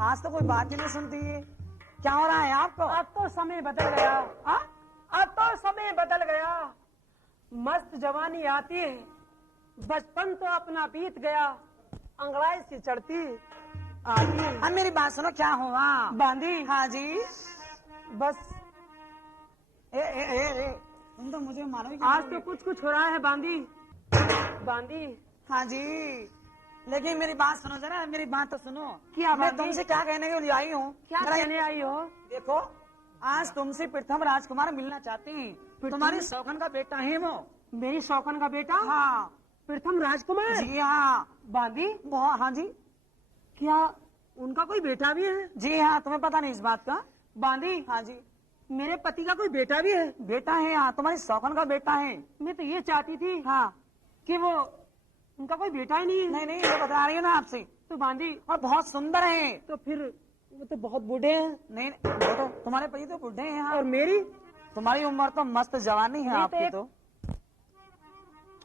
आज तो कोई बात ही नहीं सुनती है। क्या हो रहा है आपको? अब तो समय बदल गया। अब तो समय बदल गया। मस्त जवानी आती है, बचपन तो अपना बीत गया, अंगड़ाई सी चढ़ती आती है। अब मेरी बात सुनो, क्या हुआ? बांधी। हाँ जी। बस तुम तो मुझे मानो ही आज तो कुछ हो रहा है बांधी। बांधी। हाँ जी, लेकिन मेरी बात सुनो जरा, मेरी बात तो सुनो। क्या मैं बांधी? तुमसे क्या कहने के लिए आई हूँ? क्या कहने आई हो? देखो, आज तुमसे प्रथम राजकुमार मिलना चाहते हैं। तुम्हारी शौकन का बेटा है वो। मेरी शौकन का बेटा? हाँ। प्रथम राजकुमार? जी हाँ। बांधी। हाँ जी। क्या उनका कोई बेटा भी है? जी हाँ, तुम्हें पता नहीं इस बात का? बांधी। हाँ जी। मेरे पति का कोई बेटा भी है? बेटा है, हाँ, तुम्हारी शौकन का बेटा है। मैं तो ये चाहती थी हाँ कि वो उनका कोई बेटा ही नहीं है। नहीं नहीं, ये बता रही हूँ ना आपसे। तो बांधी। और बहुत सुंदर है। तो फिर वो तो बहुत बूढ़े हैं। नहीं, वो तो तुम्हारे पति तो बूढ़े हैं। हाँ। और मेरी? तुम्हारी उम्र तो मस्त जवानी है आपकी तो।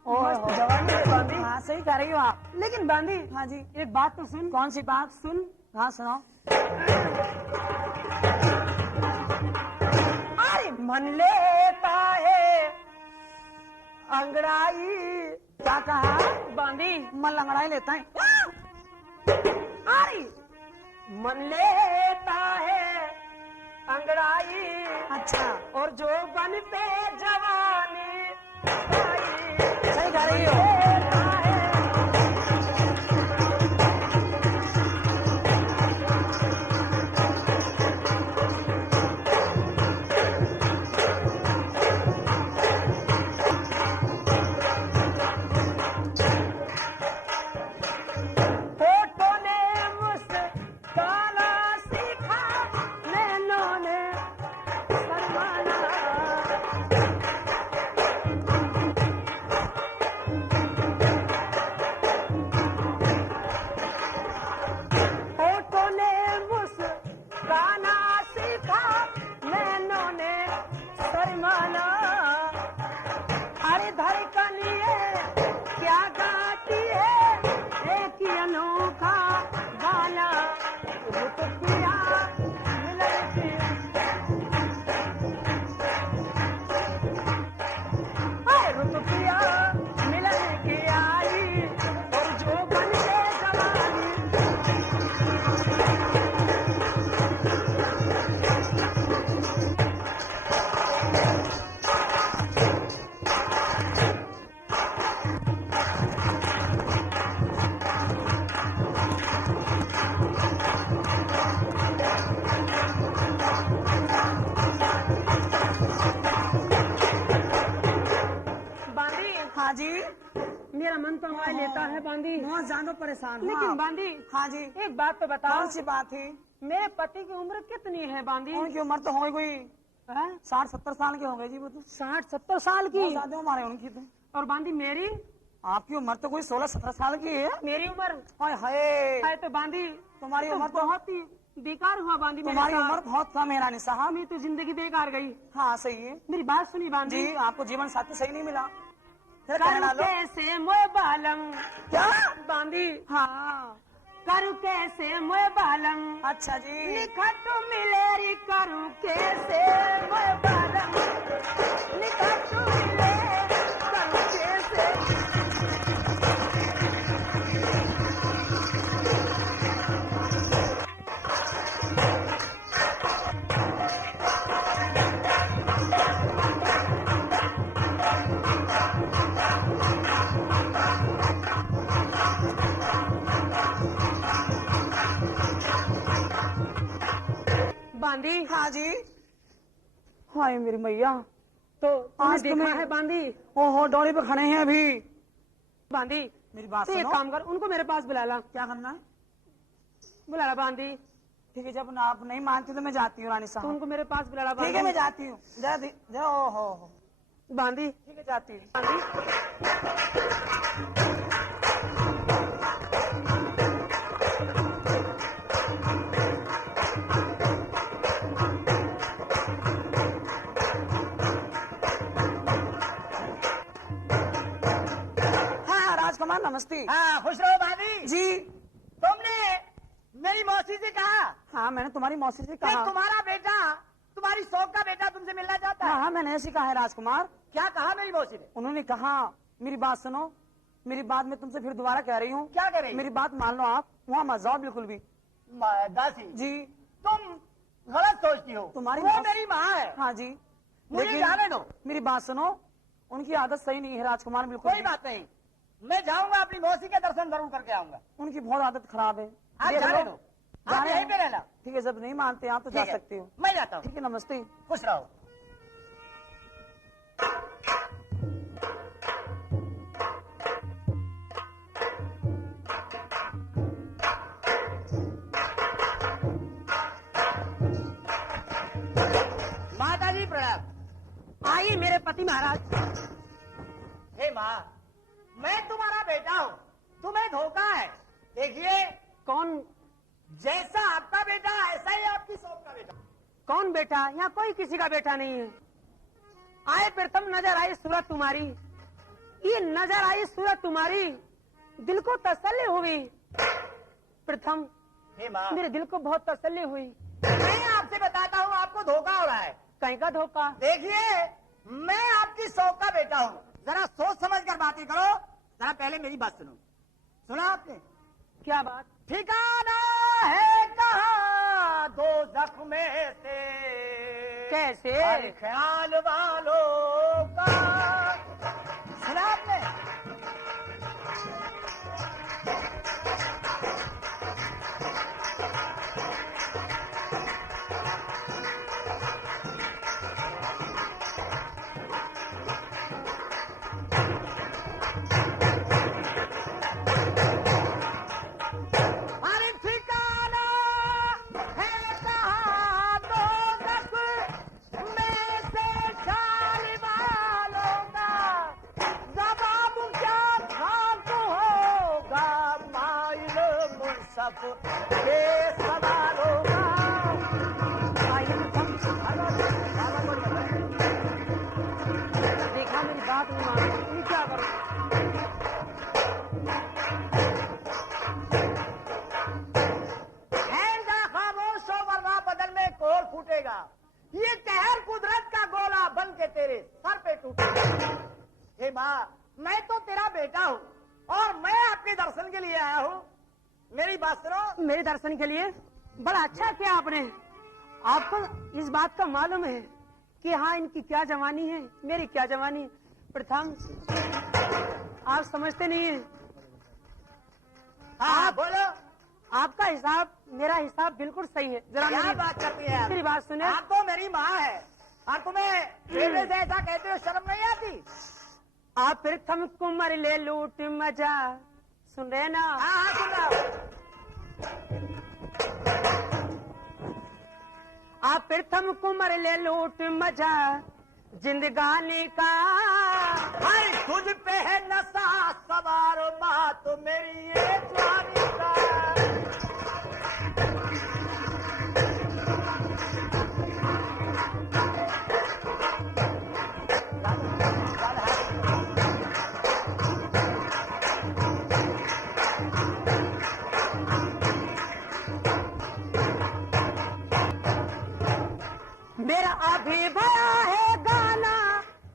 मस्त जवानी है बांधी। हाँ, सही कह रही हो आप। लेकिन बांधी। हाँ जी। एक बात तो सुन। कौन सी बात? सुन। हाँ सुनाओ। अरे मन लेता है अंगड़ाई। क्या कहा? बांधी। मन लंगड़ाई लेता है। अरे मन लेता है अंगड़ाई। अच्छा। और जो बन पे जवानी सही कह रही हो। हाँ जी। मेरा मन तो हमारे लेता है बांधी। बहुत ज्यादा परेशान हूँ। लेकिन बांधी। हाँ जी। एक बात तो बताओ। कौन सी बात थी? मेरे पति की उम्र कितनी है बांधी? उनकी उम्र तो हो गई 60-70 साल की हो गई जी। वो तो 60-70 साल की? ज्यादा उम्र है उनकी तो। और बांधी मेरी? आपकी उम्र तो कोई 16-17 साल की है। मेरी उम्र? हाय तो बांधी तुम्हारी उम्र तो बहुत ही बेकार हुआ बांधी। तुम्हारी उम्र बहुत कम है रानी साहब। मेरी तो जिंदगी बेकार गई। हाँ सही है। मेरी बात सुनी बांधी। जी, आपको जीवन साथी सही नहीं मिला। करू कैसे मोए बालम? क्या बांधी? हाँ। करू कैसे मोए बालम? अच्छा जी। निखट मिलेरी करू कैसे मोए बालम? निखट मिले करू कैसे? बांधी। हाँ जी। हाय मेरी मैया, तो आज देखा तुम्हें है बांधी? ओहो, डोरी पे खड़े हैं अभी। बांधी मेरी बात तो एक सुनो। काम कर, उनको मेरे पास बुला ला। क्या करना है? बुला ला बांधी। ठीक है, जब आप नहीं मानती तो मैं जाती हूँ रानी तो साहब। उनको मेरे पास बुला ला। ठीक है, मैं जाती हूँ। जय ओहो बांधी। ठीक है, जाती हूँ। बांधी। हाँ राजकुमार नमस्ते। हाँ खुश रहो भाभी। जी। तुमने मेरी मौसी से कहा? हाँ, मैंने तुम्हारी मौसी से कि कहा। तुम्हारा बेटा, तुम्हारी शौक का बेटा तुमसे मिलना चाहता है। हाँ, मैंने ऐसे कहा है राजकुमार। क्या कहा मेरी मौसी ने? उन्होंने कहा, मेरी बात सुनो, मेरी बात मैं तुमसे फिर दोबारा कह रही हूँ। क्या कह रही? मेरी बात मान लो, आप वहाँ मत जाओ बिल्कुल भी। दासी जी, तुम गलत सोचती हो। तुम्हारी वो मौसी- मेरी माँ है। हाँ जी, मुझे जाने दो। मेरी बात सुनो, उनकी आदत सही नहीं है राजकुमार, बिल्कुल कोई बात नहीं, मैं जाऊंगा, अपनी मौसी के दर्शन जरूर करके आऊंगा। उनकी बहुत आदत खराब है। आप देख जाने लो। दो, आप यहीं पे रहना। ठीक है, जब नहीं मानते आप तो जा ठीक है, सकते हो। मैं जाता हूँ। ठीक है, नमस्ते। खुश रहो। माता जी प्रणाम। आइए मेरे पति महाराज। हे माँ, मैं तुम्हारा बेटा हूँ, तुम्हें धोखा है। देखिए, कौन जैसा आपका बेटा ऐसा ही आपकी शौक का बेटा। कौन बेटा? यहाँ कोई किसी का बेटा नहीं है। आए प्रथम नजर आई सूरत तुम्हारी, ये नजर आई सूरत तुम्हारी, दिल को तसल्ली हुई। प्रथम हे माँ, मेरे दिल को बहुत तसल्ली हुई। मैं आपसे बताता हूँ, आपको धोखा हो रहा है। कहीं का धोखा? देखिए, मैं आपकी शौक का बेटा हूँ, जरा सोच समझ कर बातें करो। जरा पहले मेरी बात सुनो। सुना आपने? क्या बात? ठिकाना है कहाँ दो जख्म से, कैसे? हर ख्याल वालों का। सुना आपने? अरे ठिकाना है कहाँ दो जख्म से ख्याल वालों का, जवाब क्या खाक होगा माइल मुनसफ के सवालों का। आइए देखा मेरी बात नहीं मानी, क्या करूं? खामोश हो वरना बदन में कोर फूटेगा। ये कहर कुदरत का गोला बन के तेरे सर पे टूटेगा। हे माँ, मैं तो तेरा बेटा हूँ और मैं आपके दर्शन के लिए आया हूँ। मेरी बात सुनो। मेरे दर्शन के लिए बड़ा अच्छा किया आपने। आपको इस बात का मालूम है कि हाँ, इनकी क्या जवानी है, मेरी क्या जवानी है। प्रथम आप समझते नहीं है। हाँ, बोलो। आपका हिसाब मेरा हिसाब बिल्कुल सही है। जरा क्या मेरी बात करती है आप? मेरी बात सुने। आप तो मेरी माँ है और तुम्हें बेटे से ऐसा कहते हो शर्म नहीं आती? आप प्रथम कुमार ले लूट मजा, सुन रहे ना? हाँ हाँ, सुन रहा हूँ। आप प्रथम कुमार ले लूट मजा जिंदगानी का। हाय तुझ पे है नशा सवार बात मेरी ये जवानी का। मेरा अभी भया है गाना,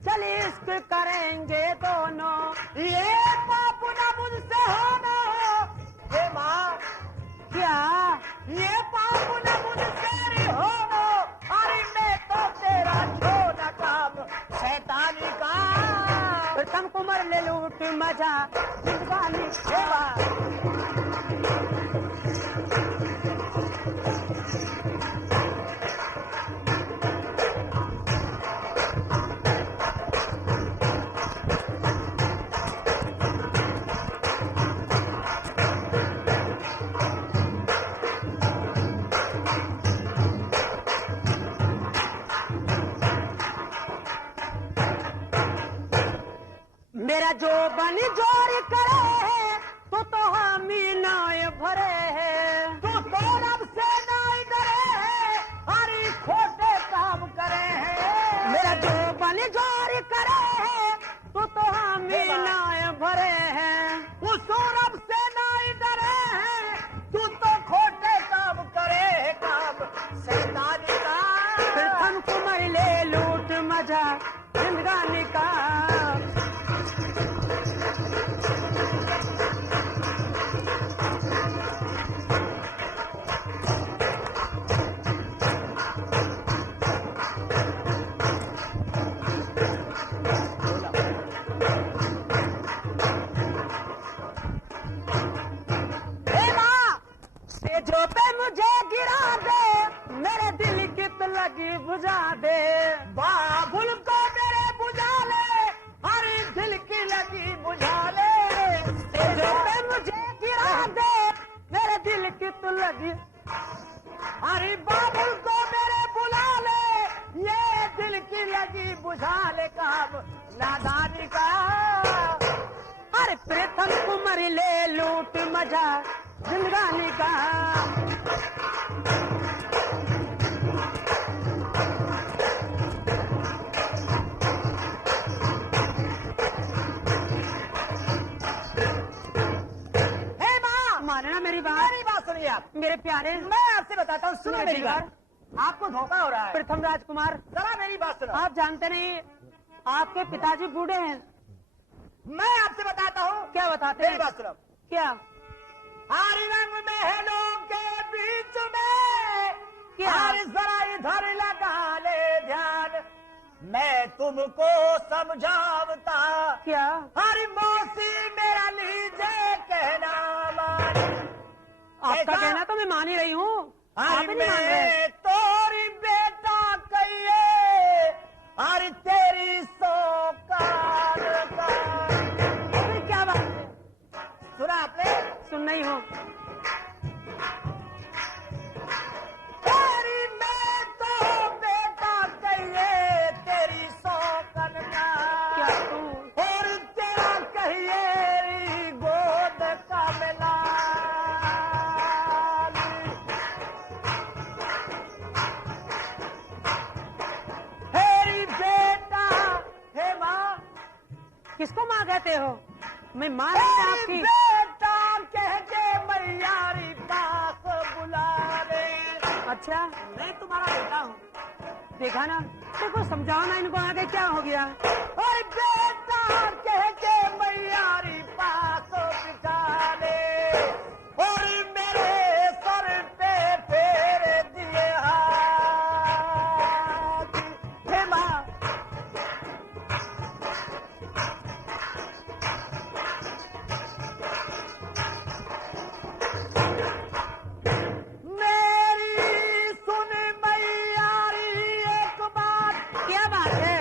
चल इश्क करेंगे दोनों। ये पाप ना मुझसे होना। हे माँ, क्या? ये पाप न मुझसे होना। अरे मैं तो तेरा छोटा काम शैतानी का। प्रथम कुमार ले लूट मजा जिंदगानी हे का। माँ, मेरा जो बन जोर करे है तो हामी नाय भरे है। तू तो रब से नहीं डरे है, हरी खोटे काम करे है। मेरा जो बन जोर करे है तो हामी नाय भरे है। उस रब से नहीं डरे है, तू तो खोटे मुझे गिरा दे, मेरे दिल की लगी बुझा दे। बाबुल को मेरे बुझा ले, हर दिल की लगी बुझा ले। तेजों पे मुझे गिरा दे, मेरे दिल की लगी। अरे बाबुल को मेरे बुला ले, ये दिल की लगी बुझा ले। काम नादानी का अरे प्रथम कुमारी ले लूट मजा जिंदगानी का। हे माँ, माने ना मेरी मेरी बात सुनिए आप। मेरे प्यारे। मैं आपसे बताता हूँ, सुनो मेरे मेरी बात। आपको धोखा हो रहा है। प्रथम राजकुमार, जरा मेरी बात सुनो। आप जानते नहीं आपके पिताजी बूढ़े हैं। मैं आपसे बताता हूँ। क्या बताते मेरी हैं? बात सुनो। क्या हरी रंग महलों के बीच में, क्या? हर जरा इधर लगा ले ध्यान, मैं तुमको समझावता। क्या हरी मौसी मेरा लीजिए कहना मान। आपका ऐसा? कहना तो मैं मान ही रही हूँ, आप अरे ही नहीं मान रहे। मैं तोरी बेटा कहिए, अरे तेरी सौकार का। फिर क्या बात है? सुना आपने? सुन नहीं हूँ। तेरी मैं तो बेटा कहिए, तेरी सौकन का। क्या तू और तेरा कहिए गोद का मिला। तेरी बेटा हे माँ, किसको माँ कहते हो? मैं माँ नहीं तेरी आपकी। बेटा कह के मैयारी पास बुला ले। अच्छा, मैं तुम्हारा बेटा हूँ। देखा ना, देखो समझाओ ना इनको आगे क्या हो गया। और बेटा कह के मैयारी पास बिठा ले, और मेरे सर पे फेर दिए हाथ। हे माँ, मेरी सुन मैयारी एक बात। क्या बात है?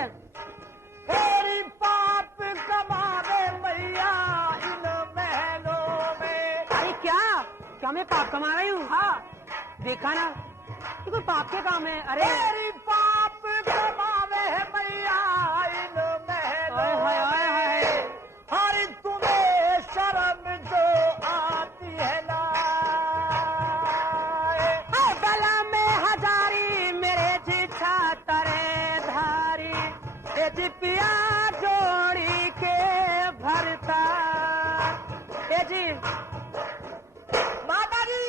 तेरी पाप कमावे मैया इन महलों में। अरे क्या क्या मैं पाप कमा रही हूँ? हाँ, देखा ना, ये कोई पाप के काम है। अरे तेरी पाप कमावे मैया इन हाय महलों हाय हाय हाय। में। हर तुम्हें शर्म जो आती है ना। गला में हजारी मेरे जी छातरे धारी, ए जी पिया जोड़ी के भरता। ए जी माता जी,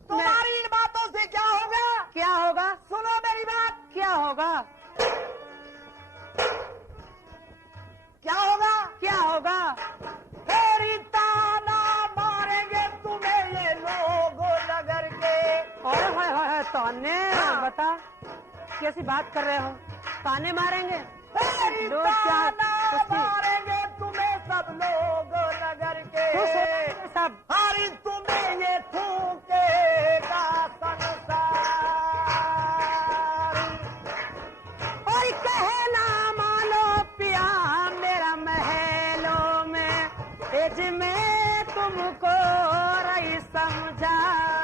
तुम्हारी इन बातों से क्या होगा? क्या होगा? सुनो मेरी बात। क्या होगा? क्या होगा? क्या होगा? तेरी ताना मारेंगे तुम्हें ये लोग नगर के। और हाय हाय हाय, ताने? हाँ। बता, कैसी बात कर रहे हो? ताने मारेंगे? तेरी लोग क्या ताना खुशी? मारेंगे तुम्हें सब लोग नगर के। खुश हो सब। हरी तुम्हें ये थूकेगा संसार। और कहे ना मानो पिया मेरा महलों में, एज में तुमको रही समझाए।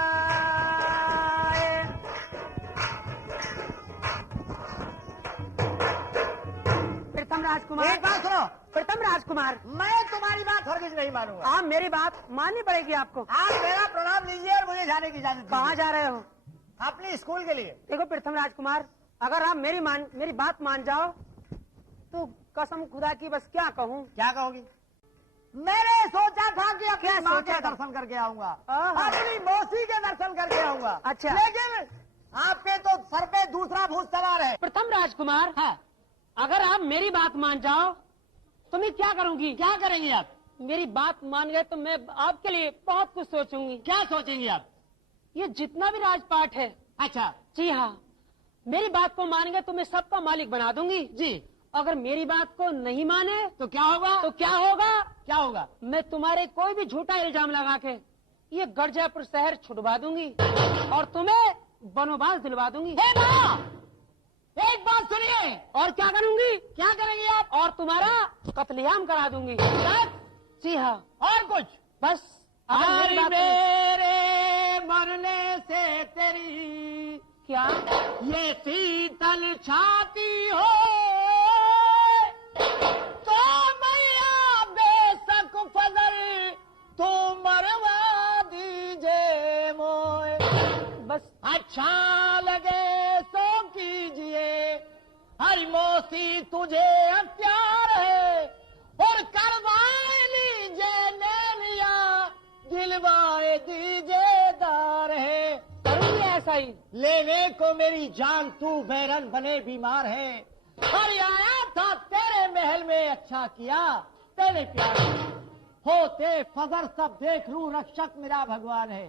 प्रथम राजकुमार, एक बात सुनो, प्रथम राजकुमार, मैं तुम्हारी बात हरगिज नहीं मानूंगा। आप मेरी बात माननी पड़ेगी आपको। आप मेरा प्रणाम लीजिए और मुझे जाने की इजाजत कहाँ दीजिए। जा रहे हो? अपने स्कूल के लिए। देखो प्रथम राजकुमार, अगर आप मेरी बात मान जाओ तो कसम खुदा की बस क्या कहूँ। क्या कहोगी? मैंने सोचा था कि अपनी क्या माँ सोचा के था? दर्शन करके आऊंगा, आहा। अपनी मौसी के दर्शन करके आऊंगा। अच्छा। लेकिन आपके तो सर पे दूसरा भूत सवार है। प्रथम राजकुमार, हाँ, अगर आप मेरी बात मान जाओ तो मैं क्या करूंगी? क्या करेंगी आप? मेरी बात मान गए तो मैं आपके लिए बहुत कुछ सोचूंगी। क्या सोचेंगी आप? ये जितना भी राजपाट है। अच्छा जी हाँ, मेरी बात को मान गए तो मैं सबका मालिक बना दूंगी जी। अगर मेरी बात को नहीं माने तो क्या होगा? तो क्या होगा? क्या होगा? मैं तुम्हारे कोई भी झूठा इल्जाम लगा के ये गरजापुर शहर छुड़वा दूंगी और तुम्हें वनवास दिलवा दूंगी। हे माँ, एक बात सुनिए। और क्या करूंगी? क्या करेंगी आप? और तुम्हारा कत्लेआम करा दूंगी। जी हाँ। और कुछ? बस अब मेरी बात सुनो। मेरे मरने से तेरी क्या ये शीतल छाती हो तो मैया बेशक फजल तू मरवा दीजे मोए। बस अच्छा लगे सो कीजिए, हरी मौसी तुझे अख्तियार है और करवाए लीजिए नैलिया दिलवाए दीजेदार है। करूंगी ऐसा ही। लेने को मेरी जान तू बैरन बने बीमार है। हरी आया था तेरे महल में अच्छा किया तेरे प्यार होते फजर सब देख लू रक्षक मेरा भगवान है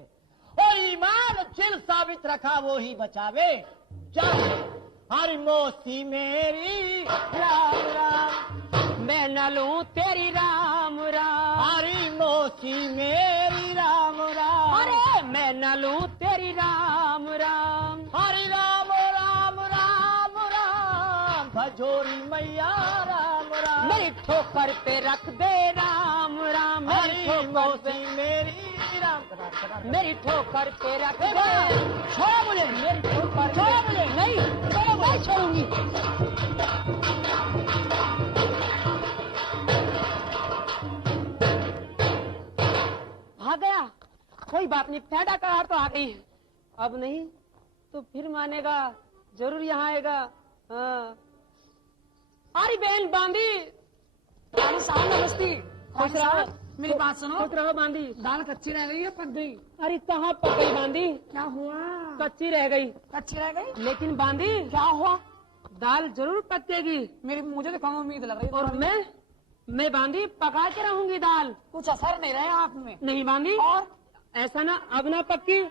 और ईमान चिल साबित रखा वो ही बचावे। जाने हरी मौसी मेरी राम राम, मैं न लूं तेरी राम राम। हरी मौसी मेरी राम राम। अरे मैं न लूं तेरी राम राम। हरि राम राम राम राम, भजोरी मैया राम राम। मेरी ठोकर पे रख दे राम राम। मेरी हरी ठोकर मौसी पे, मेरी राम। मेरी ठोकर पे रख हे दे। माँ, छोड़ो मुझे। मेरी ठोकर पे- छोड़ो मुझे। नहीं, छोड़ो मुझे। नहीं छोड़ूंगी। भाग गया, कोई बात नहीं, फायदा करार तो आ गई है। अब नहीं तो फिर मानेगा, जरूर यहाँ आएगा। हाँ। अरे बहन बांदी, रानी साहब नमस्ते। खुश रहो। मेरी बात सुनो। खुश रहो बांदी। दाल कच्ची रह गई है पक गई? अरे कहाँ पक गई बांदी, क्या हुआ? कच्ची रह गई। कच्ची रह गई? लेकिन बांदी क्या हुआ? दाल जरूर पकेगी। मुझे तो कम उम्मीद लग रही है। और मैं बांदी पका के रहूंगी दाल। कुछ असर नहीं रहे आप में। नहीं बांदी, और ऐसा ना अब ना पक्की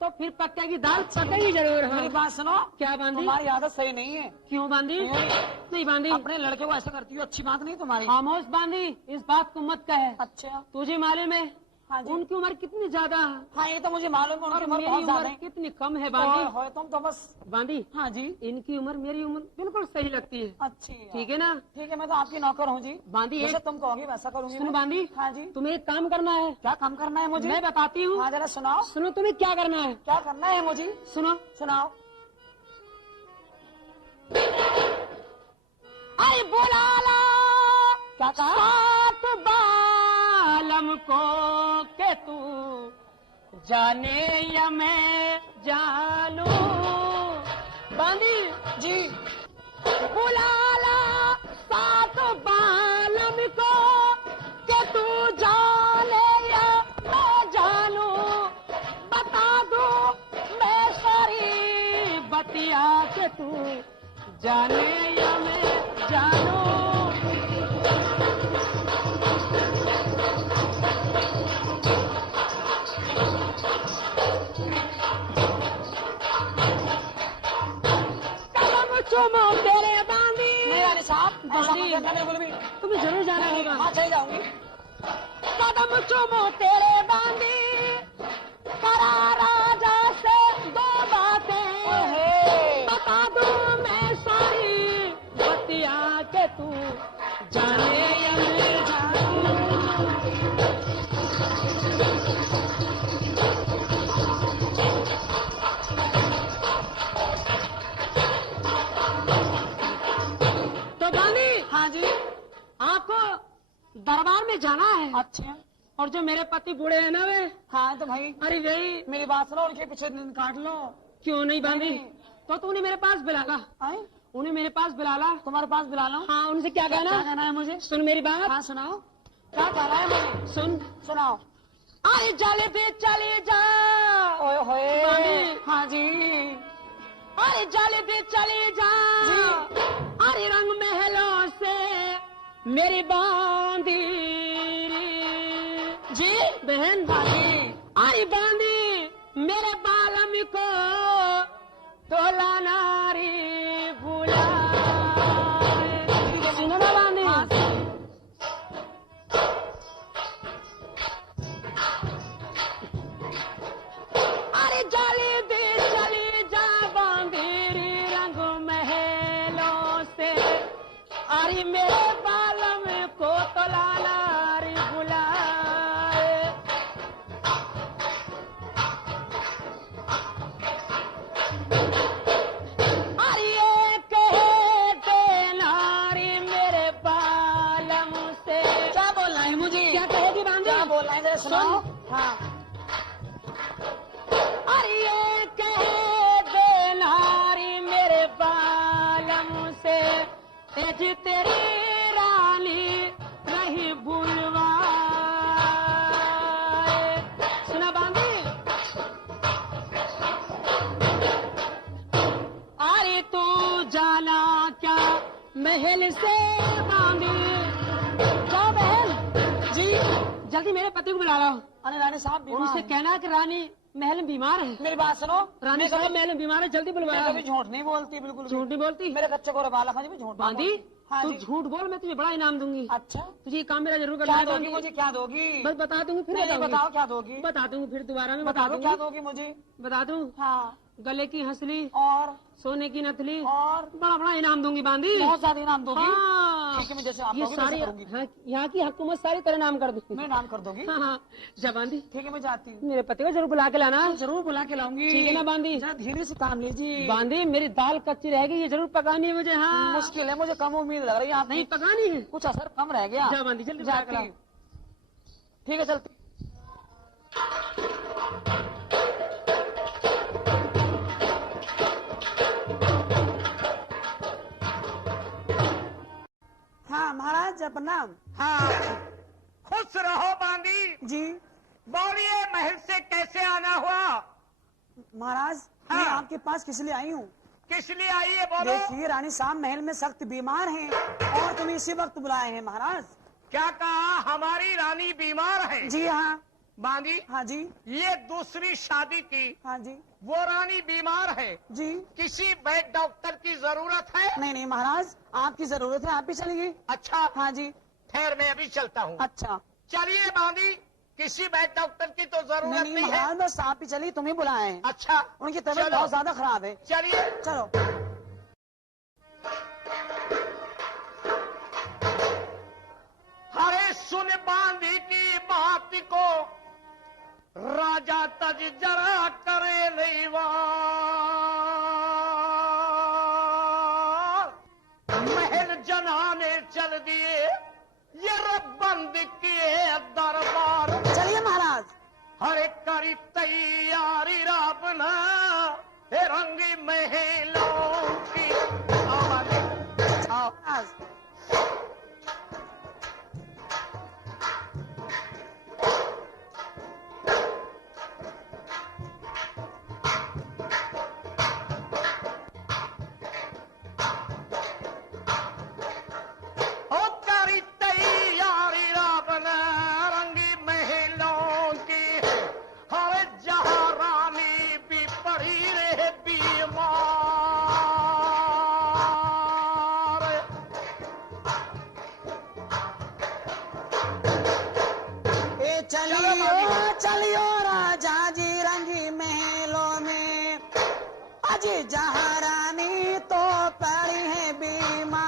तो फिर पकेगी दाल, पकेगी जरूर। हाँ। मेरी बात सुनो। क्या बांदी? तुम्हारी आदत सही नहीं है। क्यों बांदी? क्यों? नहीं बांदी, अपने लड़के को ऐसा करती हो, अच्छी बात नहीं तुम्हारी। खामोश बांदी, इस बात को मत कहे। अच्छा। तुझे मालूम है हाँ जी। उनकी उम्र कितनी ज्यादा है हाँ ये तो मुझे मालूम है, और उनकी उम्र मेरी बहुत ज्यादा उम्र है। कितनी कम है ओए बांदी। होए, तुम तो बस। बांदी, हाँ जी। इनकी उम्र मेरी उम्र बिल्कुल सही लगती है। अच्छी ठीक है ना ठीक है, मैं तो आपकी नौकर हूँ जी। बांदी? जैसे एक तुम कहोगी वैसा करूंगी सुन मैं। बांदी, हाँ जी। तुम्हें एक काम करना है। क्या काम करना है मुझे? मैं बताती हूँ। हाँ जरा सुनाओ। सुनो, तुम्हें क्या करना है। क्या करना है मुझे? सुनो। सुनाओ। अरे बुलाला क्या कहा? सात बालम को के तू जाने या मैं जानू। बांदी जी। बुलाला सात बालम को के तू जाने या मैं जानू। बता दू मैं सारी बतिया के तू जाने या मैं जानू। कदम चूमो तेरे बांदी। नहीं रानी साहब, ऐसा बांदी। मत करना बिल्कुल भी। तुम्हें जरूर जाना होगा। हाँ चली जाऊंगी। कदम चूमो तेरे बांदी, करा राजा से दो बातें। ओहे। बता दूं मैं सारी बतिया के तू जाने या मैं जानू। तो बांदी, हाँ जी। आपको दरबार में जाना है। अच्छा। और जो मेरे पति बूढ़े हैं ना वे, हाँ तो भाई अरे वही। मेरी बात सुनो, उनके पीछे दिन काट लो। क्यों नहीं बांधी? नहीं। तो तू उन्हें मेरे पास बुलाला। आए? उन्हें मेरे पास बुलाला। तुम्हारे पास बुला लो। हाँ, उनसे क्या क्या कहना? कहना है मुझे? सुन मेरी बात। हाँ सुनाओ। क्या कहना है मुझे? सुन। सुनाओ। अरे जले पे चले जा। ओए होए। बांधी। हाँ जी। अरे जले पे चले जा। जी। अरे रंग महलों से मेरी बांधी जी। बहन। हाँ जी। अरे बांधी मेरे बालम को तोला नारी बुला। सुनो ना बांधी। हाँ। अरे मेरे बालम को तो लाला रे बुलाए। अरे ये कहे देना रे मेरे बालम से। क्या बोलना है मुझे? क्या कहेगी बांधी? क्या बोलना है जरा सुनाओ। हाँ अरे ये कहे देना रे मेरे बालम से, एज तेरी रानी रही भूलवाए। सुना बांधी? अरे तू जाना क्या महल से बांधी? जाओ महल जी। जल्दी मेरे पति को बुला लो। अरे रानी साहब बीमार उनसे हैं। कहना कि रानी महल में बीमार है। मेरी बात सुनो। रानी मैं साहब कभी- महल में बीमार है, जल्दी मैं बुलवाया। कभी झूठ नहीं बोलती बिल्कुल भी। झूठ नहीं बोलती? मेरे कच्चे गोरे बालक हैं जी, मैं झूठ नहीं बांधी बोलती। हाँ तू जी। झूठ बोल, मैं तुझे बड़ा इनाम दूंगी। अच्छा तुझे ये काम मेरा जरूर करना क्या है दोगी बांधी। मुझे? क्या दोगी? बस बता दूंगी, फिर नहीं, बताऊंगी। बताओ क्या दोगी? बता दूंगी, फिर दोबारा में बता बता दो क्या दूंगी। दोगी मुझे? बता दूं? हाँ। गले की हंसली, और सोने की नथली, और बड़ा बड़ा इनाम दूंगी बांधी। बहुत ज्यादा इनाम दोगी? हाँ। ठीक है, मैं जैसे आप ये कहोगे वैसे सारी करूंगी। हाँ, यहाँ की हुकूमत सारी तरह नाम कर दूंगी। मैं नाम कर दोगी? हाँ हाँ, जा बांधी, ठीक है, मैं जाती हूँ। मेरे पति को जरूर बुला के लाना। जरूर बुला के लाऊंगी। ठीक है ना बांधी? जरा धीरे से काम लीजिए। बांधी मेरी दाल कच्ची रहेगी, ये जरूर पकानी है मुझे। हाँ मुश्किल है, मुझे कम उम्मीद लग रही है। आप नहीं पकानी है। कुछ असर कम रह गया। जा बांधी, जल्दी बुला के जाती लाओ। हूँ। ठीक है, चलती। हाँ महाराज प्रणाम। हाँ, खुश रहो बांदी। जी बोलिए महल से कैसे आना हुआ? महाराज, मैं हाँ। आपके पास किस लिए आई हूँ? किस लिए आई है बोलो? देखिए रानी साहब महल में सख्त बीमार हैं और तुम्हें इसी वक्त बुलाए हैं महाराज। क्या कहा? हमारी रानी बीमार है? जी हाँ। बांदी, हाँ जी। ये दूसरी शादी की, हाँ जी। वो रानी बीमार है, जी किसी वैद्य डॉक्टर की जरूरत है? नहीं नहीं महाराज, आपकी जरूरत है, आप ही चलिए। अच्छा, हाँ जी। ठहर मैं अभी चलता हूँ। अच्छा। चलिए बांदी, किसी वैद्य डॉक्टर की तो नहीं जरूरत नहीं नहीं है। महाराज, बस आप ही चलिए, तुम्हें बुलाए हैं। अच्छा, उनकी तबीयत चलो। बहुत ज्यादा खराब है। चलिए। चलो। हरे सुन बांदी की बात को, राजा तज जरा करे नहीं वार। महल जनाने चल दिए, ये रब बंद किए दरबार। चलिए महाराज। हरे करी तैयारी रावना, हे रंगी महलों की। आओ बांदी, आओ। महाराज ओ करी तैयारी रावना, रंगी महलों की। हर जहाँ रानी भी पड़ी रहे बीमार। ए चलियो चलियो राजा जी रंगी महलों में, अजी जहाँ रानी तो पड़ी है बीमारी।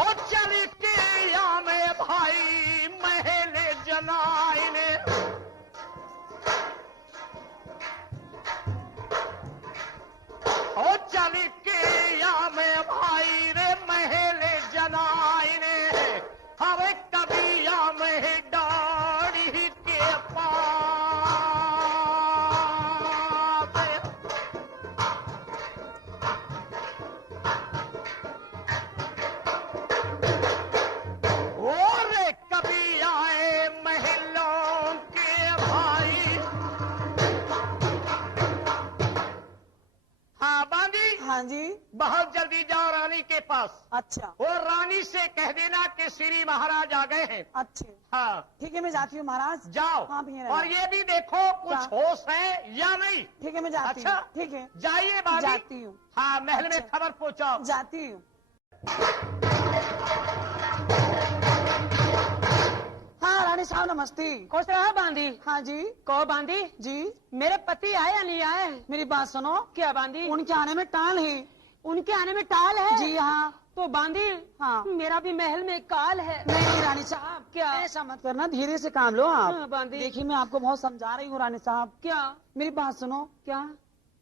ओ चली के या में भाई महल जनाई ने। ओ चली के या में भाई रे महल जनाई ने। हवे कभी या में डाड़ी के पास। और कभी आए महलों के भाई। हाँ बांदी, हाँ जी। बहुत जल्दी जाओ रानी के पास। अच्छा और रानी से कह देना कि श्री महाराज आ गए हैं। अच्छे। हाँ, ठीक है, मैं जाती हूँ महाराज। जाओ। हाँ, भैया। और ये भी देखो कुछ क्या? होश है या नहीं। ठीक है, मैं जाती हूँ। अच्छा। ठीक है, जाइए बांदी। जाती हूँ। हाँ, महल में अच्छा। खबर पहुंचाओ। जाती हूँ। हाँ रानी साहब नमस्ते। खुश रहो बांधी। हाँ जी। कहो बांधी, जी मेरे पति आए या नहीं आए? मेरी बात सुनो, क्या बांधी? उनके आने में टाल है। उनके आने में टाल है? जी हाँ। तो बांदी, हाँ। मेरा भी महल में काल है। नहीं रानी साहब, क्या? ऐसा मत करना, धीरे से काम लो आप। हाँ, बांदी। देखिए मैं आपको बहुत समझा रही हूँ रानी साहब। क्या? मेरी बात सुनो। क्या?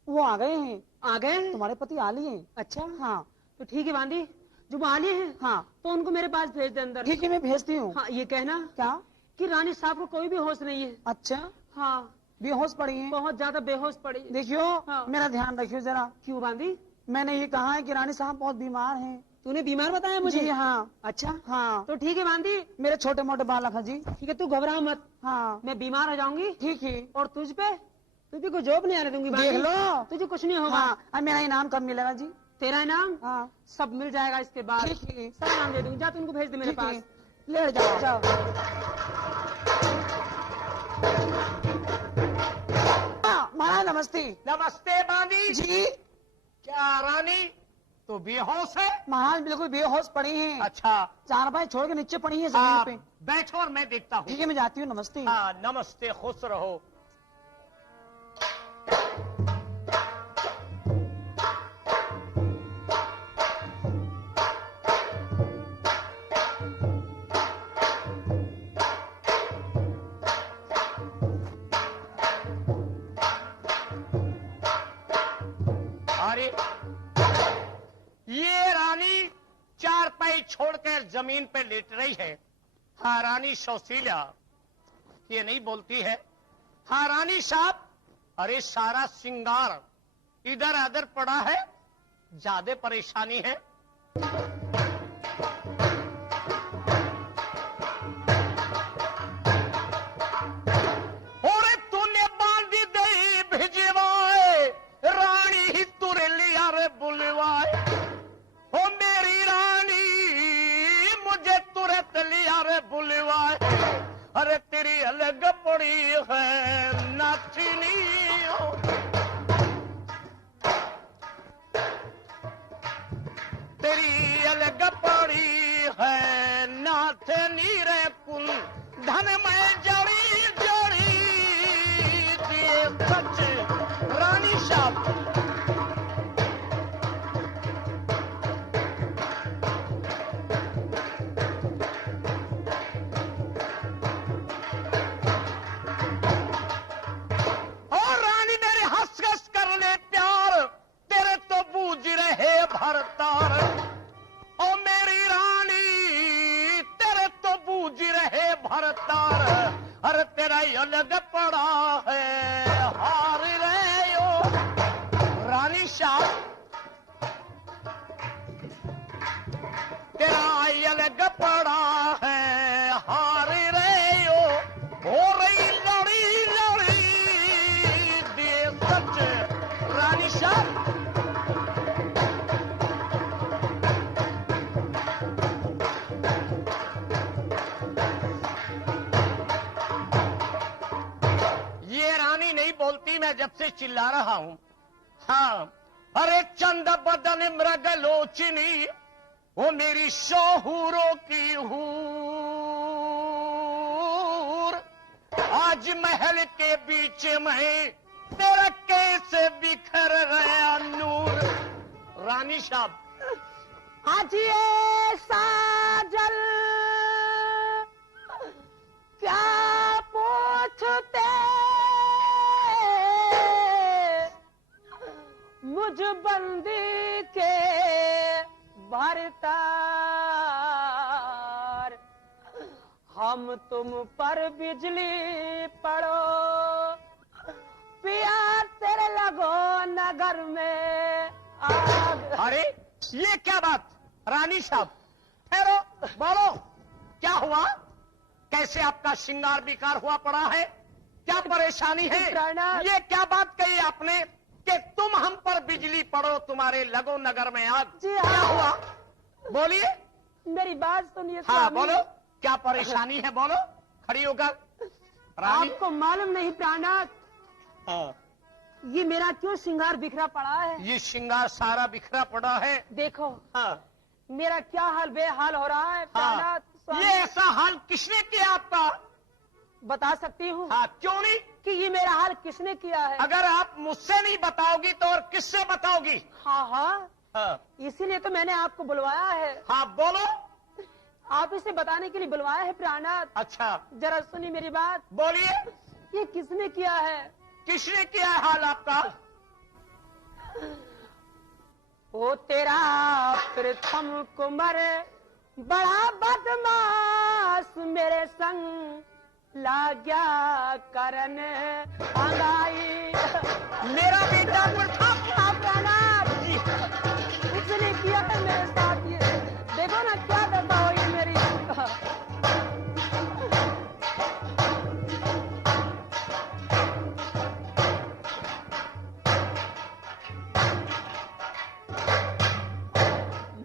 वो आ गए हैं, आ गए हैं? तुम्हारे पति आ लिए हैं। अच्छा, हाँ तो ठीक है बांदी, जो वो आ लिए हैं हाँ तो उनको मेरे पास भेज दे अंदर। ठीक है, मैं भेजती हूँ। हाँ, ये कहना क्या? कि रानी साहब को कोई भी होश नहीं है। अच्छा, हाँ, बेहोश पड़ी हैं। बहुत ज्यादा बेहोश पड़ी है। देखियो हाँ। मेरा ध्यान रखियो जरा। क्यों बांदी? मैंने ये कहा है कि रानी साहब बहुत बीमार हैं। तूने बीमार बताया मुझे? जी हाँ। अच्छा, हाँ, तो ठीक है बांदी, मेरे छोटे मोटे बालक हैं जी। ठीक है, तू घबरा मत। हाँ मैं बीमार हो जाऊंगी ठीक है, और तुझे को जॉब नहीं आने दूंगी बांदी। देख लो। तुझे कुछ नहीं होगा। हाँ, अब मेरा इनाम कब मिलेगा जी? तेरा इनाम हाँ सब मिल जाएगा इसके बाद। ठीक है, सब इनाम दे दूंगी। जा, तू उनको भेज दे मेरे ठीक पास। है, ले जाओ जाओ। हाँ, महाराज नमस्ते। नमस्ते बांदी। जी क्या रानी तो बेहोश है? महाराज बिल्कुल बेहोश पड़ी हैं। अच्छा, चार भाई छोड़ के नीचे पड़ी हैं जमीन आप पे। बैठो और मैं देखता हूँ। ठीक है, मैं जाती हूँ। नमस्ते। हाँ, नमस्ते, खुश रहो। अरे ये रानी चारपाई छोड़कर जमीन पे लेट रही है। हाँ रानी शौसीला, ये नहीं बोलती है। हाँ रानी साहब, अरे सारा श्रृंगार इधर उधर पड़ा है, ज्यादा परेशानी है। और तूने बांधी दई भिजवाए, रानी ही तुरे लिया रे बुलवाए। ओ मेरी रानी मुझे तुरंत लिया रे बुलवाए। अरे तेरी अलग पड़ी है नाथनी, तेरी अलग पड़ी है नाथनी रे कुल धन में जड़ी जड़ी दिए सच रानी साहब। और रानी मेरे हंस हंस कर ले प्यार, तेरे तो बूझ रहे भरतार। ओ मेरी रानी तेरे तो बूझ रहे भरतार। अरे तेरा ही अलग पड़ा है हार रहे हो रानी शाह, तेरा ही अलग पड़ा है हार रहे हो रही लड़ी लड़ी दे सच रानी शाह। ये रानी नहीं बोलती, मैं जब से चिल्ला रहा हूं। हाँ, अरे चंद बदन मृग लोचनी, वो मेरी शोहूरों की हूर, आज महल के बीच में तेरा कैसे बिखर गया नूर रानी साहब। आज ये साजल क्या पूछते मुझ बंदी के भरतार, हम तुम पर बिजली पड़ो पिया तेरे लगो नगर में आग। अरे ये क्या बात रानी साहब, ठहरो, बोलो क्या हुआ? कैसे आपका श्रृंगार बेकार हुआ पड़ा है? क्या परेशानी है? प्राणनाथ। ये क्या बात कही आपने कि तुम हम पर बिजली पड़ो तुम्हारे लगो नगर में आग? जी क्या हाँ। हुआ? बोलिए। मेरी बात सुनिए हाँ स्वामी। बोलो, क्या परेशानी है? बोलो खड़ी होकर। रानी, आपको मालूम नहीं प्राणनाथ, हाँ, ये मेरा क्यों श्रृंगार बिखरा पड़ा है? ये श्रृंगार सारा बिखरा पड़ा है। देखो हाँ, मेरा क्या हाल बेहाल हो रहा है प्राणनाथ। हाँ, स्वामी, ये ऐसा हाल किसने किया आपका? बता सकती हूँ हाँ, क्यों नहीं? कि ये मेरा हाल किसने किया है? अगर आप मुझसे नहीं बताओगी तो और किससे बताओगी? हाँ हाँ, हाँ इसीलिए तो मैंने आपको बुलवाया है। हाँ बोलो। आप इसे बताने के लिए बुलवाया है प्राणनाथ। अच्छा जरा सुनी मेरी बात। बोलिए, ये किसने किया है? किसने किया है हाल आपका? वो तेरा प्रथम कुमार बड़ा बदमाश मेरे संग लाग्या करन अंगाई। मेरा बेटा प्रथम प्राणनाथ उसने किया है मेरे साथ ये। देखो ना क्या करता हो ये मेरी।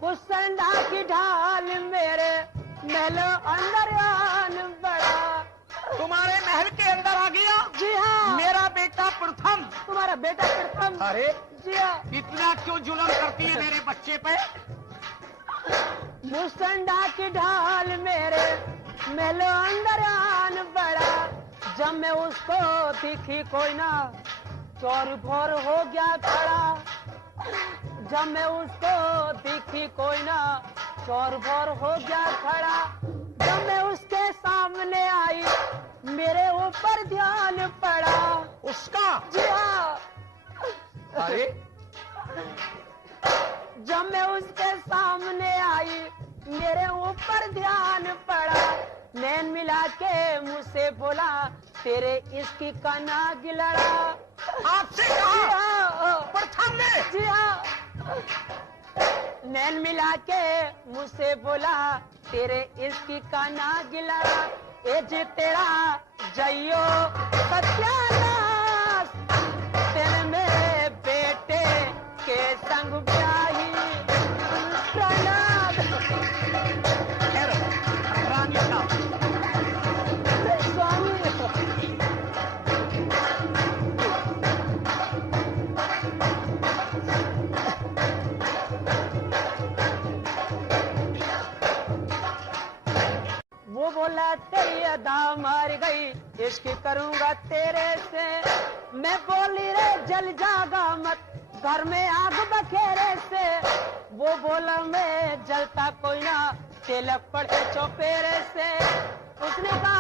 मुसंडा की ढाल मेरे महल अंदर आन बड़ा। तुम्हारे महल के अंदर आ गया? जी हाँ। मेरा बेटा प्रथम। तुम्हारा बेटा प्रथम। अरे जी हाँ। इतना क्यों जुल्म करती है मेरे बच्चे पे? मुसंडा की ढाल मेरे महल अंदर आन बड़ा। जब मैं उसको दिखी कोई ना चोर भोर हो गया खड़ा। जब मैं उसको दिखी कोई ना चोर भोर हो गया खड़ा। जब मैं उसके सामने आई मेरे ऊपर ध्यान पड़ा। उसका? जी हाँ। अरे जब मैं उसके सामने आई मेरे ऊपर ध्यान पड़ा। नैन मिला के मुझसे बोला तेरे इसकी कना गिलड़ा। आपसे जी कहा हाँ। प्रथम ने? जी हाँ। नैन मिला के मुझसे बोला तेरे इसकी काना गिला। ए जे तेरा जइयो सत्यानाश तेरे मेरे बेटे के संग ब्याही। प्रणाम खैर, रानी साहब, स्वामी। वो बोला तेरी अदा मार गई इश्क करूंगा तेरे से। मैं बोली रे जल जागा मत घर में आग बखेरे से। वो बोला मैं जलता कोई ना तिलक पड़े चौपेरे से। उसने कहा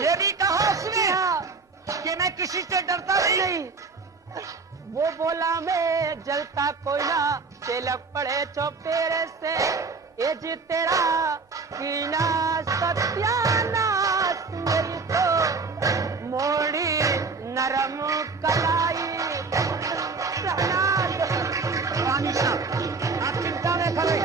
ये भी कहा उसने हाँ, कि मैं किसी से डरता नहीं। नहीं। वो बोला मैं जलता कोई ना तिलक पड़े चौपेरे से। ये जी तेरा कीना सत्यानाश मेरी तो मोड़ी नरम कलाई। रानी साहब, आप चिंता न करें।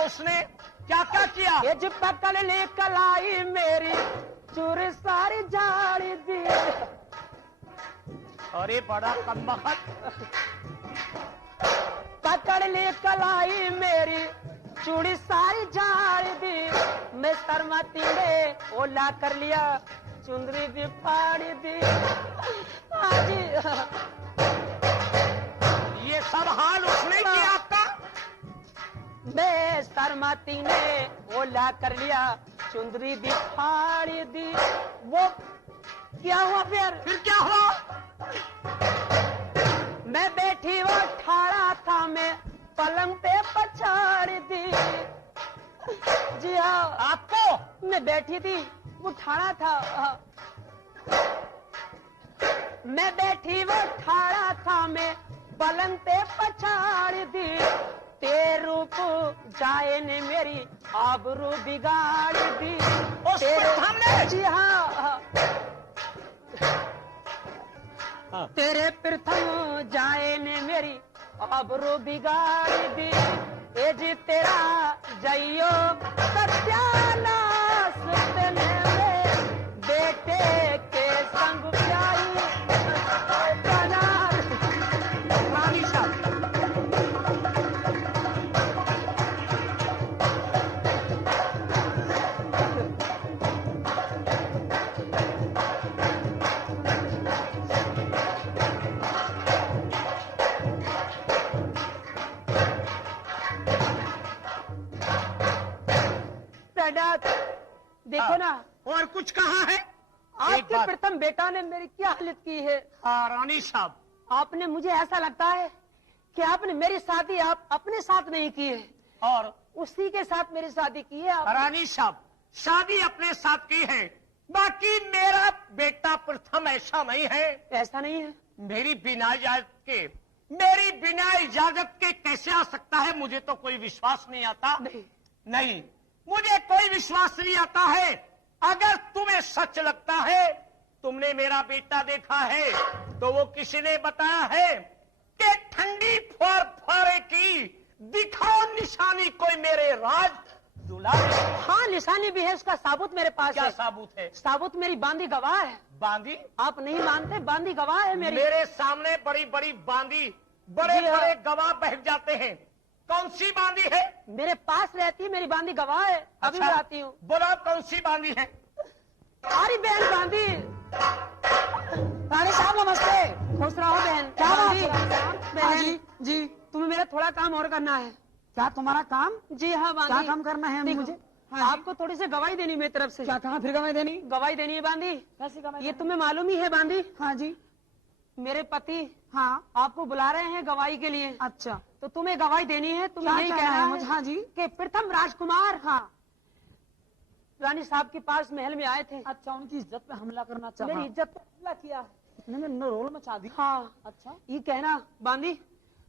उसने क्या क्या किया? ये जो पकड़ ले कलाई मेरी चूर सारी झाड़ी दी। अरे बड़ा कमबख्त। पकड़ ले कलाई मेरी चूड़ी सारी झाड़ी दी। मैं शर्माती ने ओला कर लिया चुंदरी भी फाड़ी दी। हाजी ये सब हाल उसने किया आपका? मैं शर्माती ने ओला कर लिया चुंदरी भी फाड़ी दी। वो क्या हुआ फिर क्या हुआ? मैं बैठी वो ठाड़ा था मैं पलंग पे पछाड़ दी। जी हाँ, आपको? मैं बैठी थी वो ठाड़ा था। मैं बैठी वो ठाड़ा था मैं पलंग पे पछाड़ दी। तेरे रूप जाए ने मेरी आबरू बिगाड़ दी। उस प्रथम ने? जी हाँ, तेरे प्रथम जाए ने मेरी आबरू बिगाड़ दी। ए जी तेरा जइयो सत्यानाश तेने में बेटे के संग प्याई। रानी साहब, प्राणनाथ, देखो ना, और कुछ कहा है? एक आपके बात। प्रथम बेटा ने मेरी क्या हालत की है। हाँ रानी साहब, आपने, मुझे ऐसा लगता है कि आपने मेरी शादी आप अपने साथ नहीं की है, और उसी के साथ मेरी शादी की है आप। रानी साहब, शादी अपने साथ की है, बाकी मेरा बेटा प्रथम ऐसा नहीं है। ऐसा नहीं है। मेरी बिना इजाजत के कैसे आ सकता है? मुझे तो कोई विश्वास नहीं आता। नहीं, मुझे कोई विश्वास नहीं आता है। अगर तुम्हें सच लगता है तुमने मेरा बेटा देखा है, तो वो किसी ने बताया है कि ठंडी फुहारे की दिखाओ निशानी कोई मेरे राज दुलारे। हाँ, निशानी भी है, उसका साबुत मेरे पास क्या है। साबुत है? साबुत मेरी बांदी गवाह है। बांदी? आप नहीं मानते, बांदी गवाह है मेरी। मेरे सामने बड़ी बड़ी बांदी, बड़े जी हाँ। बड़े गवाह बहक जाते हैं। कौन सी बांदी है? मेरे पास रहती है, मेरी बांदी गवाह है। अभी अच्छा, भी आती हूँ। बोलो कौन सी बांदी है? अरे बहन बांदी। रानी साहब नमस्ते। खुश रहो बहन। क्या बात बांदी, है? हाँ बहन, जी जी। तुम्हें मेरा थोड़ा काम और करना है। क्या तुम्हारा काम? जी हाँ बांदी। क्या काम करना है देखो, मुझे? हाँ जी। आपको थोड़ी सी गवाही देनी मेरी तरफ से। क्या कहा फिर गवाही देनी? गवाही देनी है बांदी। कैसी गवाही? ये तुम्हें मालूम ही है बांदी, हाँ जी। मेरे पति हाँ। आपको बुला रहे हैं गवाही के लिए। अच्छा, तो तुम्हें गवाही देनी है। तुम्हें क्या यही कहना कहना है है मुझे? हाँ जी। कि प्रथम राजकुमार, हाँ, रानी साहब के पास महल में आए थे। अच्छा, उनकी इज्जत पे हमला करना मेरी चाहा। इज्जत पे हमला किया है। इतने में रोल मचा दी। हाँ, अच्छा ये कहना बांदी,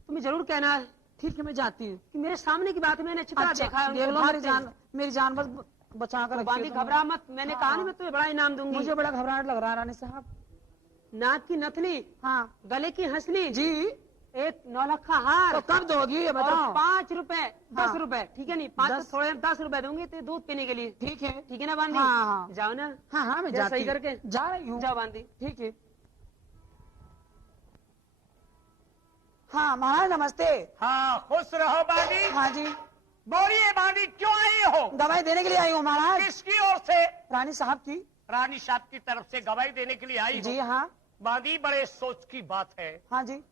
तुम्हें जरूर कहना है ठीक है, मैं जाती हूँ। कि मेरे सामने की बात मैंने छिपा अच्छा, देखा है। देख उनको लो, मेरी भागते हैं। जान, मेरी जान बस बचा कर तो बांदी रखिए तुम। घबरा मत, मैंने कहा ना मैं तुम्हें बड़ा इनाम दूंगी। मुझे बड़ा घबराहट लग रहा है रानी साहब। नाक की नथनी, हाँ गले की हंसली, जी। एक नौलखा हार, तो कब दोगी ये और बताओ? 5 रुपए, 10 हाँ। रुपए, ठीक है नहीं, 5 तो 10 थोड़े 10 रुपए दूंगी तो दूध पीने के लिए। ठीक है। ठीक है ना बांदी? हाँ, हाँ। जाओ ना। हाँ हाँ, मैं जा जाती सही करके जा रही हूँ। जाओ बांदी। ठीक है। हाँ महाराज नमस्ते। हाँ, खुश रहो बांदी। हाँ जी, बोलिए बांदी, क्यों आई हो? गवाही देने के लिए आई हूँ महाराज। किसकी ओर से? रानी साहब की। रानी साहब की तरफ से गवाही देने के लिए आई जी हो? हाँ। बांदी, बड़े सोच की बात है। हाँ जी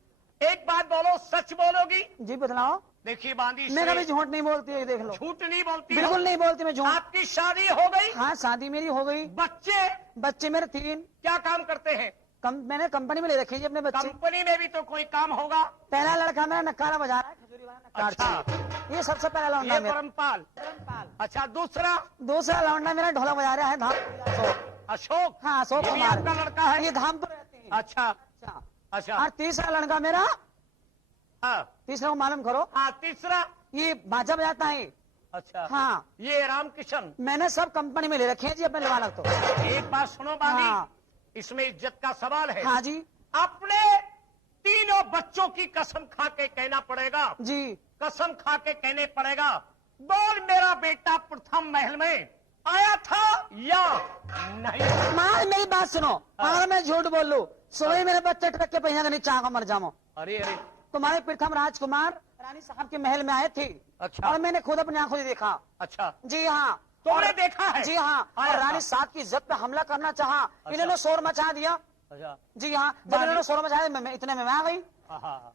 एक बात बोलो, सच बोलोगी? जी, बतलाओ। देखिए बांदी, मैं कभी से झूठ नहीं बोलती है, देख लो। झूठ नहीं बोलती हो? बिल्कुल नहीं बोलती मैं झूठ। आपकी शादी हो गई? हाँ, शादी मेरी हो गई। बच्चे बच्चे मेरे 3। क्या काम करते हैं? मैंने कंपनी में ले रखे जी अपने बच्चे। कंपनी में भी तो कोई काम होगा। पहला लड़का मेरा नक्कारा बजा रहा है, खजूरी वाला नक्कार अच्छा। से। ये सबसे पहला लौंडा ये मेरा। परमपाल। अच्छा, दूसरा? दूसरा लौंडा मेरा ढोलक बजा रहा है, धाम। अशोक? हाँ, अशोक ये भी कुमार। आपका लड़का है? ये धाम पर रहते हैं। अच्छा अच्छा। अच्छा। और तीसरा लड़का मेरा, हाँ तीसरा को मालूम करो, हाँ, तीसरा? ये बाजा बजाता है। अच्छा। हाँ, ये रामकिशन? मैंने सब कंपनी में ले रखे हैं जी अपने लवालक तो। एक बात सुनो बांदी, हाँ। इसमें इज्जत का सवाल है। हाँ जी अपने तीनों बच्चों की कसम खा के कहना पड़ेगा। जी। कसम खा के कहने पड़ेगा, बोल मेरा बेटा प्रथम महल में आया था या नहीं? महाराज मेरी बात सुनो, अगर मैं झूठ बोल लूं, सुबह मेरे बच्चे ट्रक के पहिया के नीचे आकर मर जाऊं। अरे अरे, तुम्हारे प्रथम राजकुमार रानी साहब के महल में आए थे। अच्छा। और मैंने खुद अपनी आंखों से देखा। अच्छा, जी हाँ। तुमने और- देखा है? जी हाँ। आया और था। रानी साहब की इज्जत पे हमला करना चाहा, इन्होंने शोर मचा दिया। अच्छा। जी हाँ, जब बाली- इन्होंने शोर मचाया मैं इतने में मैं आ गई। हाँ।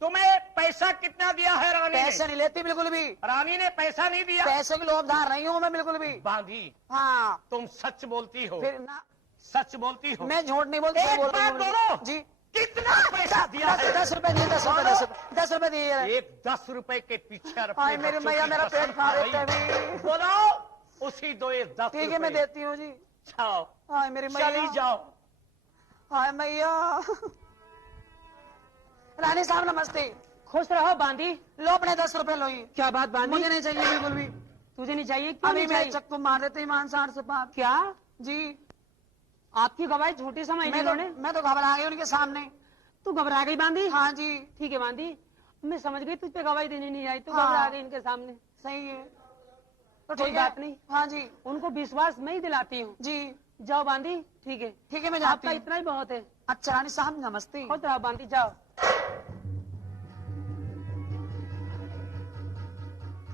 तुम्हें पैसा कितना दिया है रानी ने? पैसे नहीं लेती बिल्कुल भी। रानी ने पैसा नहीं दिया? पैसे की लोभदार नहीं हूँ मैं बिल्कुल भी। बांधी, हाँ, तुम सच बोलती हो? फिर ना, सच बोलती हो? मैं झूठ नहीं बोलती। एक बोल रही बात हूँ। बोलो। जी। कितना पैसा दिया है? 10 रुपए दिए, 10 रुपए, 10 रुपए, 10 रुपए दिए। एक 10 रुपए के पीछे अपने हाय मेरे बच्चों मैया, की मेरा कसम पेट खा खा देते रही। हैं। बोलो, उसी दो ये 10 ठीक है, मैं रुपए। देती हूँ जी। जाओ, हाय मेरी मैया, चली जाओ। हाय मैया। रानी साहब नमस्ते। खुश रहो बांदी। लो अपने 10 रुपए लो। ये क्या बात बांदी? मुझे नहीं चाहिए बिल्कुल भी। तुझे नहीं चाहिए? क्यों अभी नहीं मेरे चाहिए? चक्कू मार देते ईमान सार से पाप। क्या जी। आपकी गवाही झूठी समझ ली उन्होंने? मैं तो घबरा गई उनके सामने। तू घबरा गई बांदी? हाँ जी, ठीक है बांदी, मैं समझ गई तुझ पे गवाही देनी नहीं आई, तू हाँ। घबरा गई इनके सामने। सही है। तो कोई ठीक है। बात नहीं। हाँ जी उनको विश्वास मैं ही दिलाती हूँ। जी। जाओ बांदी, ठीक है, ठीक है, मैं जाती आपका हूँ। इतना ही बहुत है। अच्छा रानी साहब नमस्ते। खुश रहो बांदी, जाओ।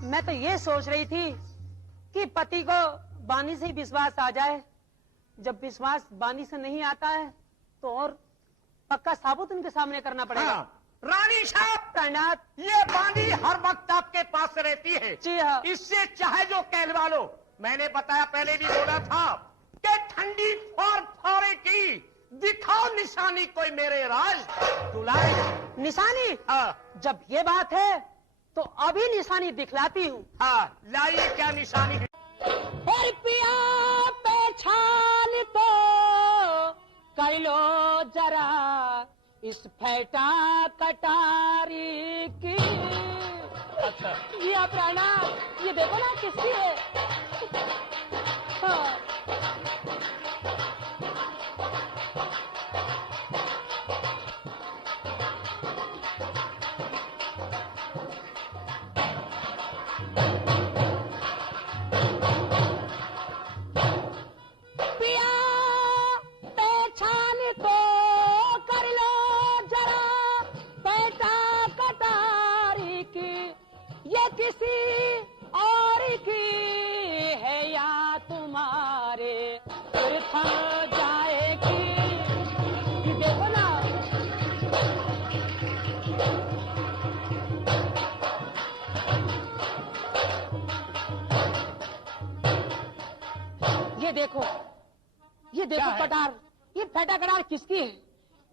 मैं तो ये सोच रही थी कि पति को बांदी से ही विश्वास आ जाए। जब विश्वास बांदी से नहीं आता है तो और पक्का साबुत उनके सामने करना पड़ेगा। हाँ। रानी साहब, प्राणनाथ, ये बांदी हर वक्त आपके पास रहती है। जी हाँ। इससे चाहे जो कहलवा लो, मैंने बताया, पहले भी बोला था कि ठंडी फार फारे की दिखाओ निशानी कोई मेरे राज दुलारे। निशानी? हाँ जब ये बात है तो अभी निशानी दिखलाती हूँ। हाँ, लाइए क्या निशानी। और पिया पहचान तो कर लो जरा इस फेटा कटारी की। अच्छा, ये प्राणा, ये देखो ना किसकी है। हाँ। पिया पहचान तो कर लो जरा बेटा कटारी की। ये किसी और की है या तुम्हारे फिर थम जाएगी। देखो ना, ये देखो, ये देखो है? कटार, ये फेटा कटार किसकी है?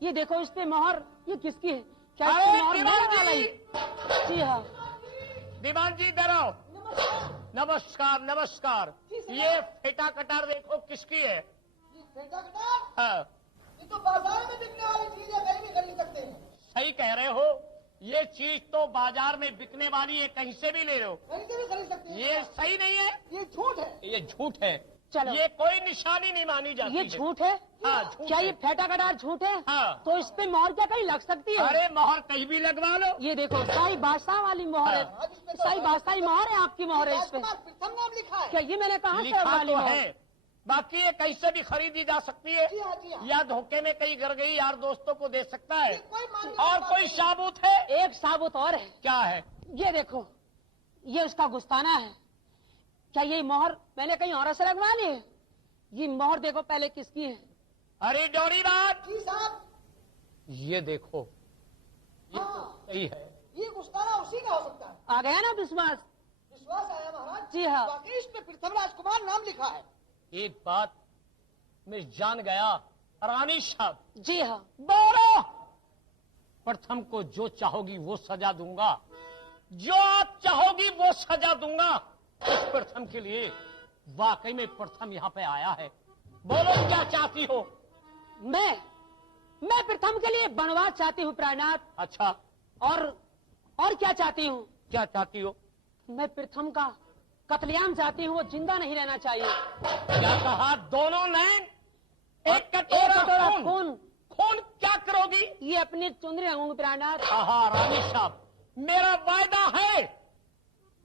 ये देखो इस पे मोहर, ये किसकी है? क्या अरे इसकी मोहर दीवान मेरे वाला जी! ही? जी हाँ। दीवान जी इधर आओ। नमस्कार नमस्कार। ये फेटा कटार देखो किसकी है? हाँ, ये तो बाजार में बिकने वाली चीज है, कहीं भी खरीद सकते हैं। सही कह रहे हो। ये चीज तो बाजार में बिकने वाली है, कहीं से भी ले लो। कहीं से भी खरीद सकते हैं। ये सही नहीं है, ये झूठ है। ये झूठ है। चलो। ये कोई निशानी नहीं मानी जाती ये है। झूठ है? हाँ, झूठ क्या है। ये फेटा कटार झूठ है? हाँ। तो इस पे मोहर क्या कहीं लग सकती है? अरे मोहर कहीं भी लगवा लो। ये देखो शाही बादशाह वाली मोहर है। हाँ। शाही बादशाही मोहर है, आपकी मोहर है इस पे। प्रथम नाम लिखा है। क्या ये मैंने कहा लिखा वाली तो मोहर? है, बाकी ये कहीं से भी खरीदी जा सकती है, जी हाँ, जी हाँ। या धोखे में कहीं गिर गई यार दोस्तों को दे सकता है। कोई मानने और वाली कोई बात साबुत है? एक साबुत और है। क्या है? ये देखो, ये उसका गुस्ताना है। क्या ये मोहर मैंने कहीं और से लगवा ली है? ये मोहर देखो पहले किसकी है। अरे डोरी बात, जी साहब, ये देखो, ये तो हाँ। सही है। ये गुस्ताना उसी का हो सकता है। आ गया ना विश्वास? विश्वास आया महाराज। जी हाँ। बाकी इस पे प्रथम राजकुमार नाम लिखा है। एक बात मैं जान गया, रानी साहब। जी हाँ। बोलो, प्रथम को जो चाहोगी वो सजा दूंगा, जो आप चाहोगी वो सजा दूंगा। इस प्रथम के लिए वाकई में प्रथम यहाँ पे आया है। बोलो क्या चाहती हो? मैं प्रथम के लिए बनवास चाहती हूँ प्राणनाथ। अच्छा, और क्या चाहती हूँ? क्या चाहती हो? मैं प्रथम का कत्लेआम चाहती हूँ, वो जिंदा नहीं रहना चाहिए। क्या कहा? दोनों नैन एक एक कटोरा कटोरा खून। खून। खून क्या करोगी? ये अपनी चुंदरी रंगूंगी प्राणनाथ। आहा रानी साहब, मेरा वायदा है,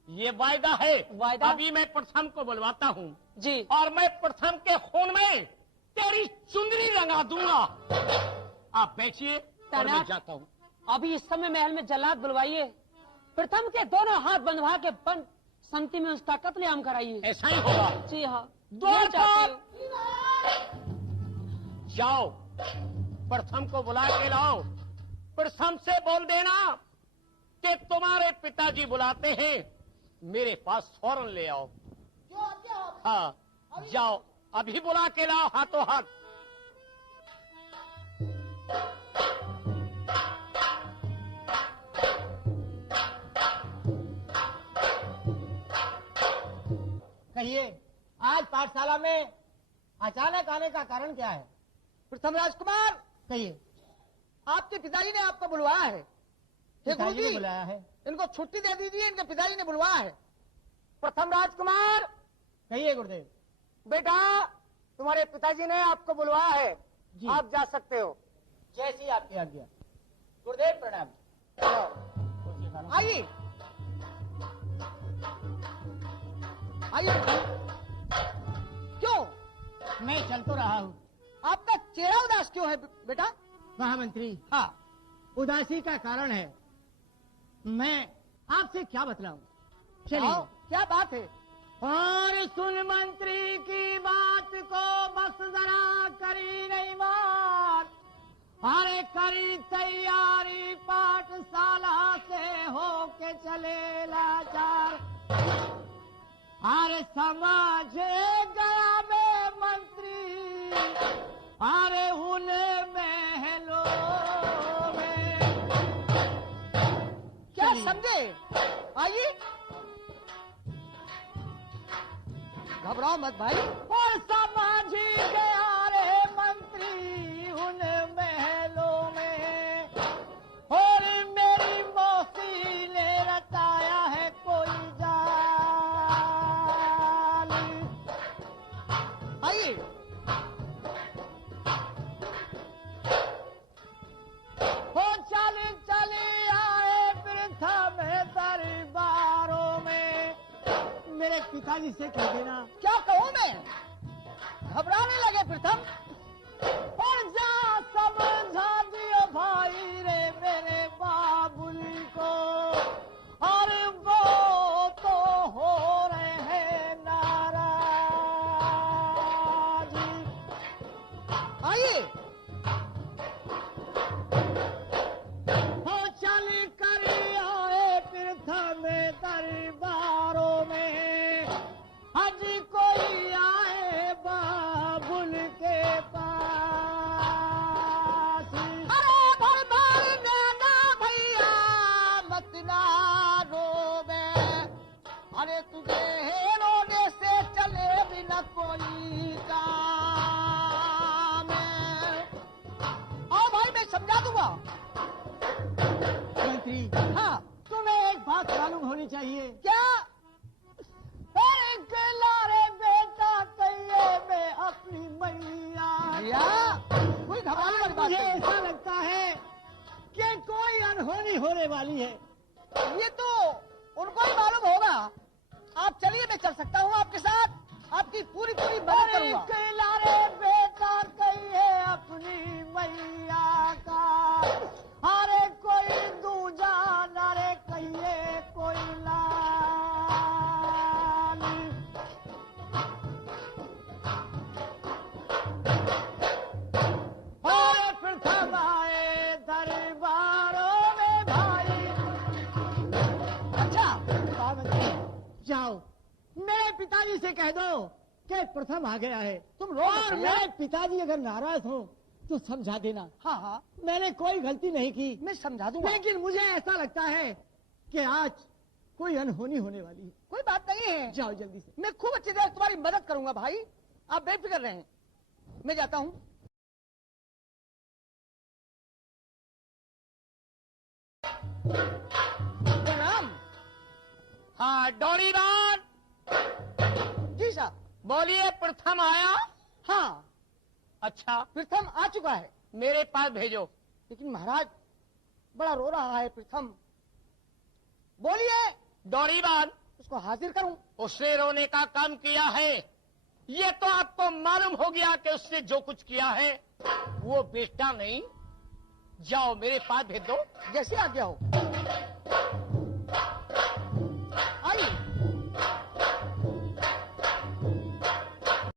ये वायदा है। वायदा? अभी मैं प्रथम को बुलवाता हूँ जी। और मैं प्रथम के खून में तेरी चुंदरी रंगा दूंगा। आप बैठिए और मैं जाता हूँ। अभी इस समय महल में जल्लाद बुलवाइए, प्रथम के दोनों हाथ बंधवा के बंद संति में उसका कत्लेआम कराइए। ऐसा ही होगा। जी हाँ। द्वार ये चाहती पर हूँ। जाओ, प्रथम को बुला के लाओ। प्रथम से बोल देना कि तुम्हारे पिताजी बुलाते हैं, मेरे पास फौरन ले आओ। जो आज्ञा आप। हाँ, जाओ अभी बुला के लाओ हाथों हाथ। कहिए, आज पाठशाला में अचानक आने का कारण क्या है? प्रथम राजकुमार, कहिए। आपके पिताजी ने आपको बुलवाया है। हे पिताजी ने गुरुजी, बुलाया है। इनको छुट्टी दे दीजिए, इनके पिताजी ने बुलवाया है। प्रथम राजकुमार, कहिए गुरुदेव। बेटा, तुम्हारे पिताजी ने आपको बुलवाया है, जी। आप जा सकते हो। जैसी आपकी आज्ञा। गुरुदेव प्रणाम। आइए आइए। क्यों? मैं चल तो रहा हूँ। आपका चेहरा उदास क्यों है बेटा? महामंत्री, हाँ, उदासी का कारण है, मैं आपसे क्या बतलाऊं। चलिए। आओ, क्या बात है? और सुन मंत्री की बात को बस जरा करी नहीं मार। अरे करी तैयारी पाठशाला से होके चले लाचार। अरे समझ गया मैं मंत्री, अरे उन महलों में। क्या समझे? आइए, घबराओ मत भाई। और समझ गया रे मंत्री उन महलों में, और मेरी मौसी ने रचाया है कोई जाल। आइए, हो चले चले आए वृथा में दरबारों में। मेरे पिताजी से कह देना। क्या कहूँ मैं? घबराने लगे प्रथम। और जा समझा दियो भाई रे मेरे बाबुल को, और वो तो हो रहे हैं नाराज। आइए, हो चल कर आए प्रथम दरबारों में, आज कोई आए बाबुल के पास। अरे भर भर देना भैया, मत ना रोवे। अरे तुझे रोने से चले बिना कोई काम। आओ भाई, मैं समझा दूंगा। मंत्री, हाँ, तुम्हें एक बात मालूम होनी चाहिए। क्या? अरे लारे बेटा कहिए मैं अपनी मैया। भैया, कोई घबराने वाली बात मुझे नहीं। ऐसा लगता है कि कोई अनहोनी होने वाली है। ये तो उनको ही मालूम होगा। आप चलिए, मैं चल सकता हूँ आपके साथ, आपकी पूरी पूरी मदद करूंगा। अरे लारे बेटा कहिए अपनी मैया का, अरे कोई दूजा नारे कहिए कोई लाल। और प्रथम आए दरबारों में भाई। अच्छा, जाओ, मेरे पिताजी से कह दो कि प्रथम आ गया है। तुम रो मत और भैया। मेरे पिताजी अगर नाराज हो तो समझा देना। हाँ हाँ, मैंने कोई गलती नहीं की, मैं समझा दूंगा। लेकिन मुझे ऐसा लगता है कि आज कोई अनहोनी होने वाली है। कोई बात नहीं है, जाओ जल्दी से। मैं खूब अच्छी तरह तुम्हारी मदद करूंगा भाई, आप बेफिक्र रहें। मैं जाता हूँ। प्रणाम। हाँ डोरीवान, जी साहब। बोलिए, प्रथम आया? हाँ, अच्छा, प्रथम आ चुका है। मेरे पास भेजो। लेकिन महाराज बड़ा रो रहा है प्रथम। बोलिए, डोरीवान, उसको हाजिर करूं? उसने रोने का काम किया है। ये तो आपको मालूम हो गया कि उसने जो कुछ किया है वो बेटा नहीं। जाओ, मेरे पास भेज दो। जैसे आज्ञा हो।